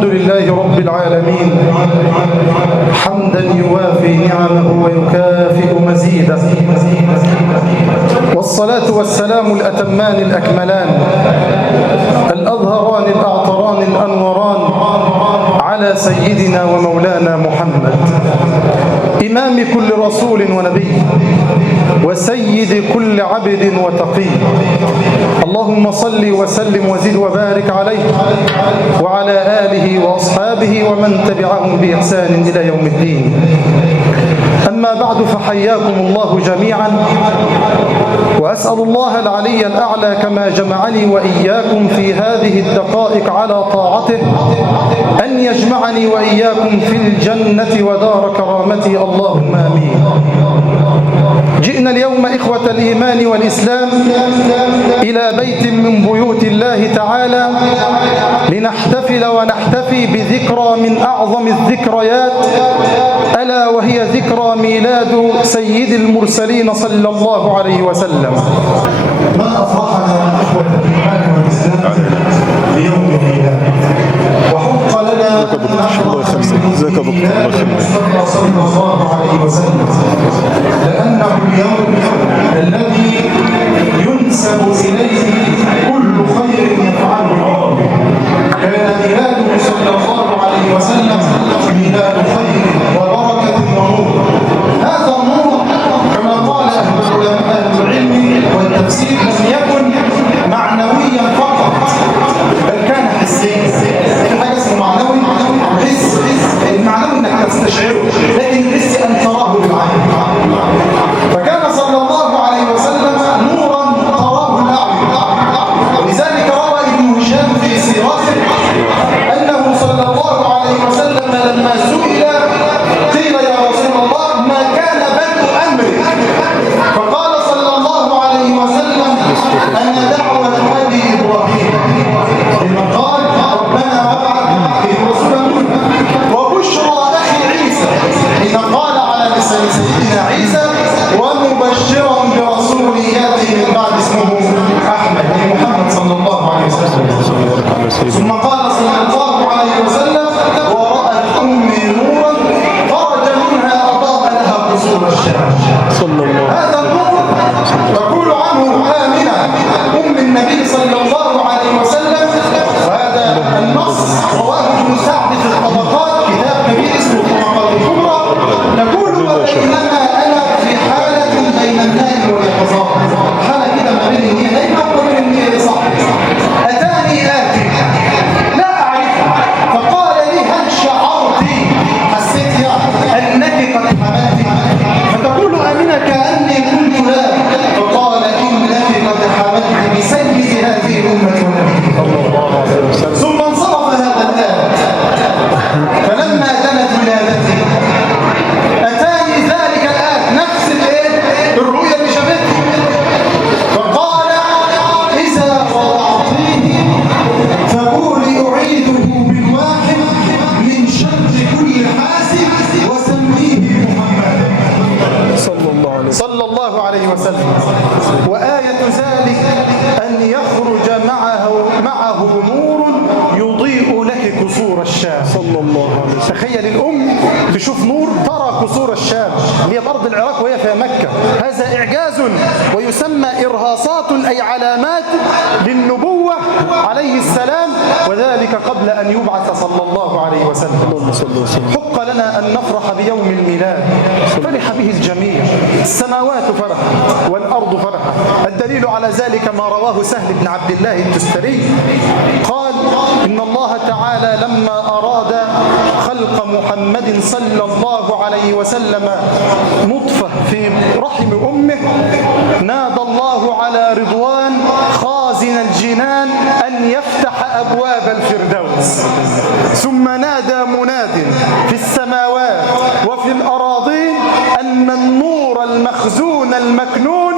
الحمد لله رب العالمين حمدا يوافي نعمه ويكافئ مزيده، والصلاة والسلام الأتمان الأكملان الأظهران الأعطران الأنوران على سيدنا ومولانا محمد، إمام كل رسول ونبي وسيد كل عبد وتقي. اللهم صل وسلم وزد وبارك عليه وعلى آله وأصحابه ومن تبعهم بإحسان إلى يوم الدين. أما بعد، فحياكم الله جميعا، وأسأل الله العلي الأعلى كما جمعني وإياكم في هذه الدقائق على طاعته أن يجمعني وإياكم في الجنة ودار كرامته، اللهم آمين. جئنا اليوم إخوة الإيمان والإسلام إلى بيت من بيوت الله تعالى لنحتفل ونحتفي بذكرى من أعظم الذكريات، ألا وهي ذكرى ميلاد سيد المرسلين صلى الله عليه وسلم. ما أفرحنا إخوة الإيمان والإسلام بيوم ميلاد، وحق لنا أن نحرص بميلاد المصطفى صلى الله عليه وسلم، لأنه اليوم الذي ينسب إليه كل خير يفعله الله. كان ميلاده صلى الله عليه وسلم ميلاد خير وبركة ونور. هذا النور كما قال أهل العلم والتفسير لم يكن معنويا فقط، بل كان حسيا. في حاجة اسمه معنوي حس، المعنوي انك تستشعره، لكن الحس ان تراه بالعين. فكان صلى الله عليه وسلم نورا تراه الاعين، ولذلك روى ابن هشام في سيرته انه صلى الله عليه وسلم لما سئل قيل يا رسول الله ما كان بدء امرك، فقال صلى الله عليه وسلم ان دعوه ابي ابراهيم لما قال ربنا وابعث فيهم رسولا منهم، وبشرى اخي عيسى حين قال على لسان سيدنا عيسى ومبشرا برسول ياتي من بعد اسمه احمد، محمد صلى الله عليه وسلم. ثم قال صلى الله عليه وسلم ورأت امي نورا خرج منها اضاء لها قصور الشام. هذا النور تقول عنه آمنة ام النبي صلى الله عليه وسلم، وهذا النص رواه ابن سعد في الطبقات، كتاب كبير اسمه الطبقات الكبرى. نقول وبينما انا في حاله بين النائم واليقظان، حاله كده ما بين ان هي نايمه وما بين ان هي صاحيه، اتاني اتي لا اعرفها فقال لي هل شعرت، حسيت انك قد حملت؟ فتقول امنه كاني كنت لا، فقال انك قد حملت بسيد هذه الامه ونبيها. ثم انصرف هذا الآن، فلما دنت ولادتي أتاني ذلك الآن، نفس الرؤيا اللي شافتها، فقال إذا وضعتيه فقولي أعيده بالواحد من شر كل حاسد وسميه محمد صلى الله عليه وسلم. وآية ذلك أن يخرج معه نور يضيء لك قصور الشام. صلى الله عليه وسلم. تخيل الأم تشوف نور ترى قصور الشام اللي هي أرض العراق وهي في مكة. هذا إعجاز ويسمى إرهاصات، أي علامات للنبوة عليه السلام، وذلك قبل أن يبعث صلى الله عليه وسلم. حق لنا أن نفرح بيوم الميلاد، فرح به الجميع، السماوات فرحة والأرض فرحة. الدليل على ذلك ما رواه سهل بن عبد الله التستري قال إن الله تعالى لما أراد خلق محمد صلى الله عليه وسلم نطفة في رحم أمه، نادى الله على رضوان خازن الجنان أن يفتح أبواب الفردوس، ثم نادى مناد في السماوات وفي الأراضين أن النور المخزون المكنون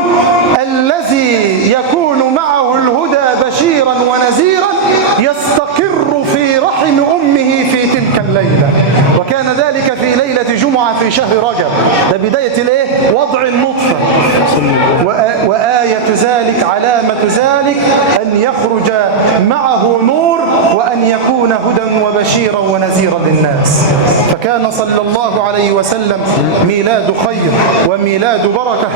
الذي يكون معه الهدى بشيرا ونذيرا يستقر في رحم أمه في تلك الليلة. وكان ذلك في ليلة جمعة في شهر رجب، ده بداية وضع النطفة. وآية ذلك، علامة ذلك أن يخرج معه نور وأن يكون أكون هدى وبشيرا ونذيرا للناس. فكان صلى الله عليه وسلم ميلاد خير وميلاد بركة.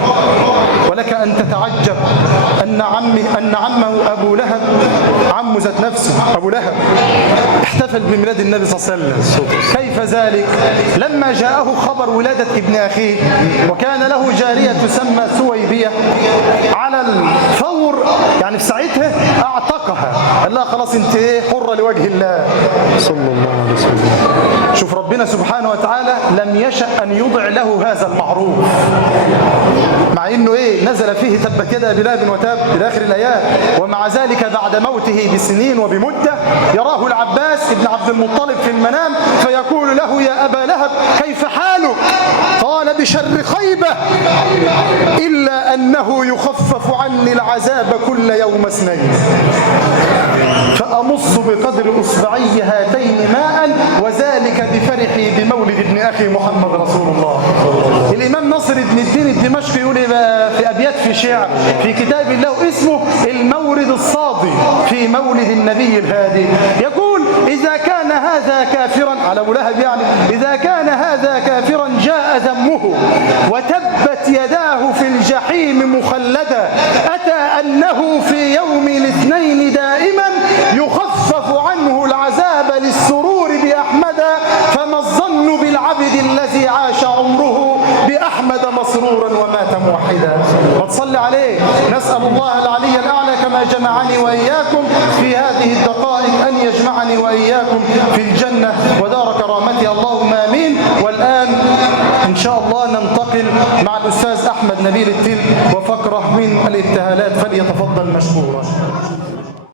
ولك أن تتعجب أن عمه أبو لهب، عمه ذات نفسه أبو لهب، احتفل بميلاد النبي صلى الله عليه وسلم. كيف ذلك؟ لما جاءه خبر ولادة ابن أخيه وكان له جارية تسمى سويبية، على الفور يعني في ساعتها اعتقها، قال لها خلاص انت حرة لوجه الله صلى الله عليه وسلم. شوف ربنا سبحانه وتعالى لم يشأ أن يضع له هذا المعروف، مع انه نزل فيه تبت يدا ابي لهب وتاب الى اخر الايات. ومع ذلك بعد موته بسنين وبمده يراه العباس ابن عبد المطلب في المنام فيقول له: يا ابا لهب كيف حالك؟ قال: بشر خيبه، الا انه يخفف عني العذاب كل يوم اثنين، فأمص بقدر أصبعي هاتين ماء، وذلك بفرحي بمولد ابن أخي محمد رسول الله. الإمام ناصر بن الدين الدمشقي يقول في أبيات في شعر في كتاب له اسمه المورد الصادي في مولد النبي الهادي، يقول: إذا كان هذا كافرا على أبو لهب، يعني إذا كان هذا كافرا جاء ذمه وتبت يداه في الجحيم مخلدا، أتى أنه في يوم الاثنين دائما يخفف عنه العذاب للسرور بأحمد، فما الظن بالعبد الذي عاش عمره بأحمد مسرورا ومات موحدا. وتصلي عليه. نسأل الله العلي الأعلى كما جمعني وإياكم في هذه الدقائق أن يجمعني وإياكم في الجنة ودار كرامته، اللهم آمين. والآن إن شاء الله ننتقل مع الأستاذ أحمد نبيل التل وفقرة من الابتهالات، فليتفضل مشكورا.